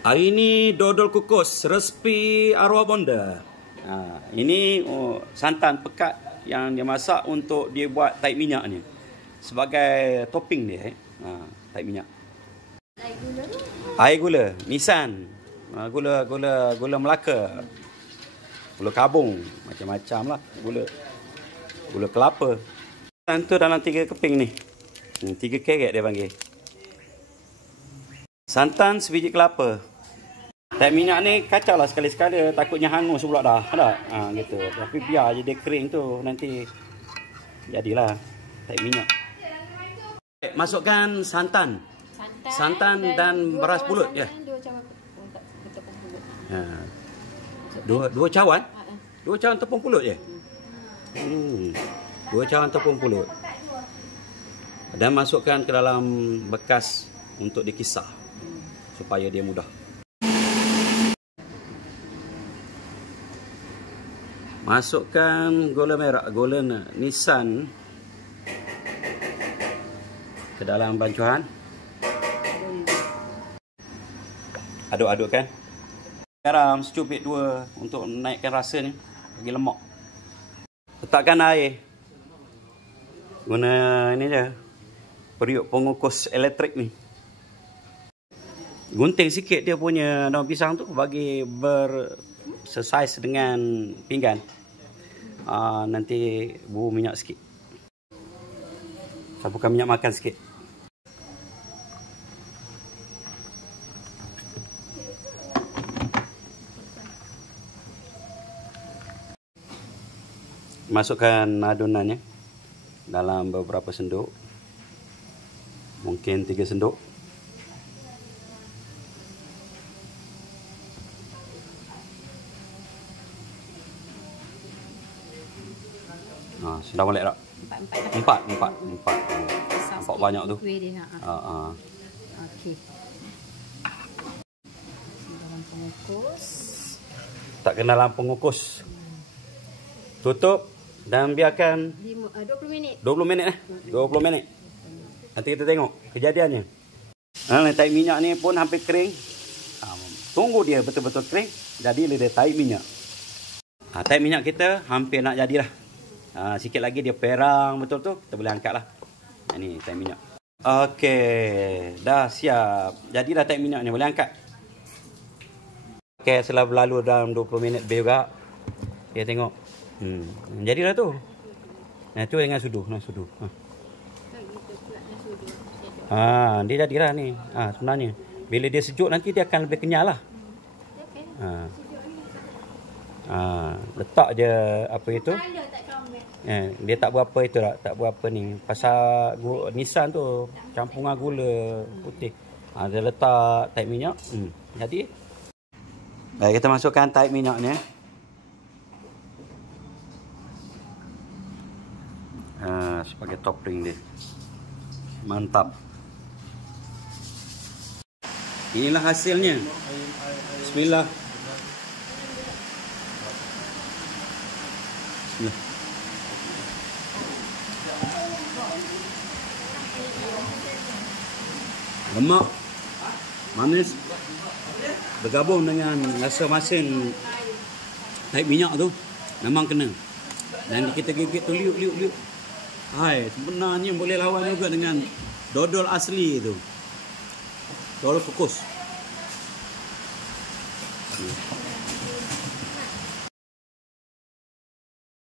Hari ni dodol kukus resipi arwah bonda. Ini santan pekat yang dia masak untuk dia buat taik minyak ni. Sebagai topping dia taik minyak. Air gula, nisan. Gula Melaka. Gula kabung, macam-macam lah. Gula kelapa. Santan tu dalam 3 keping ni. 3 keret dia panggil. Santan sebiji kelapa. Taik minyak ni kacau lah sekali-sekala, takutnya hangus pula dah. Ada? Gitu. Tapi biar je dia kering tu, nanti jadilah taik minyak. Masukkan santan dan beras pulut ya. Dua cawan? 2 cawan tepung pulut je? 2 cawan tepung pulut. Dan masukkan ke dalam bekas untuk dikisar supaya dia mudah. Masukkan gula merah, gula nisan ke dalam bancuhan. Aduk-adukkan. Garam secubit 2 untuk naikkan rasa ni, bagi lemak. Letakkan air. Guna ini je, periuk pengukus elektrik ni. Gunting sikit dia punya daun pisang tu bagi bersaiz dengan pinggan. Nanti buru minyak sikit. Taburkan minyak makan sikit. Masukkan adonannya dalam beberapa senduk. Mungkin 3 senduk. Sudah molek tak? 4. Nampak banyak tu. Okey. Dalam pengukus. Tak kena dalam pengukus. Tutup dan biarkan 20 minit. 20 minit 20 minit. Nanti kita tengok kejadiannya. Taik minyak ni pun hampir kering. Tunggu dia betul-betul kering. Jadilah dia taik minyak. Taik minyak kita hampir nak jadilah. Sikit lagi dia perang betul tu, kita boleh angkat lah. Ini taik minyak. Okey, dah siap. Jadilah taik minyak ni, boleh angkat. Okey, setelah berlalu dalam 20 minit lebih juga. Kita tengok. Jadilah tu. Tu dengan sudu, dia jadilah ni. Sebenarnya bila dia sejuk nanti dia akan lebih kenyal lah. Letak je apa itu. Dia tak berapa itu tak berapa ni. Pasal nisan tu campur dengan gula putih. Dia letak taik minyak. Jadi baik, kita masukkan taik minyak ni. Sebagai topping dia. Mantap. Inilah hasilnya. Bismillah. Lemak, manis, bergabung dengan rasa masin taik minyak tu, memang kena. Dan kita gigit tu liuk. Sebenarnya boleh lawan juga dengan dodol asli tu. Dodol kukus.